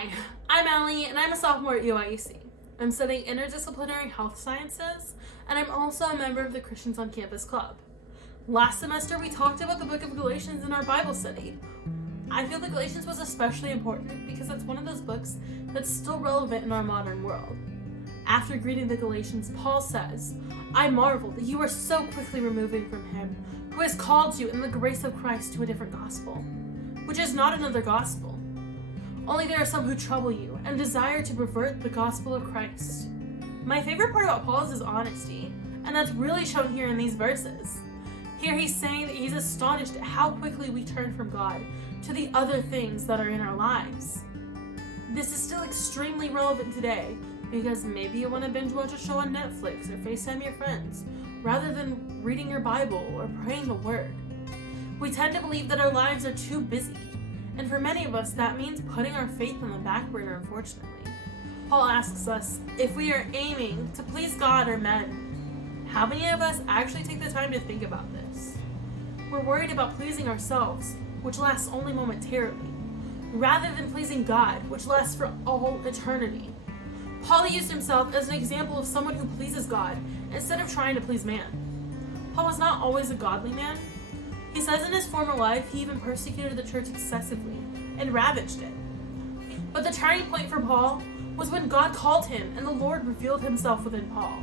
Hi, I'm Aly, and I'm a sophomore at UIUC. I'm studying interdisciplinary health sciences, and I'm also a member of the Christians on Campus Club. Last semester, we talked about the book of Galatians in our Bible study. I feel that Galatians was especially important because it's one of those books that's still relevant in our modern world. After greeting the Galatians, Paul says, "I marvel that you are so quickly removing from him who has called you in the grace of Christ to a different gospel, which is not another gospel. Only there are some who trouble you and desire to pervert the gospel of Christ." My favorite part about Paul is his honesty, and that's really shown here in these verses. Here he's saying that he's astonished at how quickly we turn from God to the other things that are in our lives. This is still extremely relevant today because maybe you want to binge watch a show on Netflix or FaceTime your friends rather than reading your Bible or praying the Word. We tend to believe that our lives are too busy, and for many of us that means putting our faith on the back burner, unfortunately. Paul asks us if we are aiming to please God or men. How many of us actually take the time to think about this? We're worried about pleasing ourselves, which lasts only momentarily, rather than pleasing God, which lasts for all eternity. Paul used himself as an example of someone who pleases God instead of trying to please man. Paul was not always a godly man. He says in his former life he even persecuted the church excessively and ravaged it. But the turning point for Paul was when God called him and the Lord revealed himself within Paul.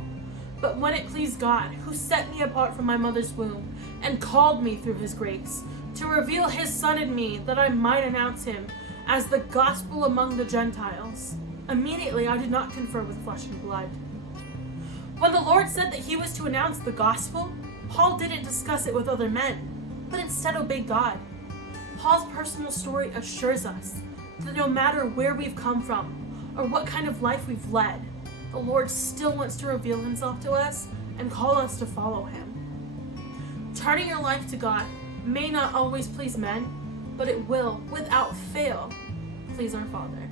But when it pleased God, who set me apart from my mother's womb and called me through his grace, to reveal his Son in me that I might announce him as the gospel among the Gentiles, immediately I did not confer with flesh and blood. When the Lord said that he was to announce the gospel, Paul didn't discuss it with other men, but instead obeyed God. Paul's personal story assures us that no matter where we've come from or what kind of life we've led, the Lord still wants to reveal himself to us and call us to follow him. Turning your life to God may not always please men, but it will, without fail, please our Father.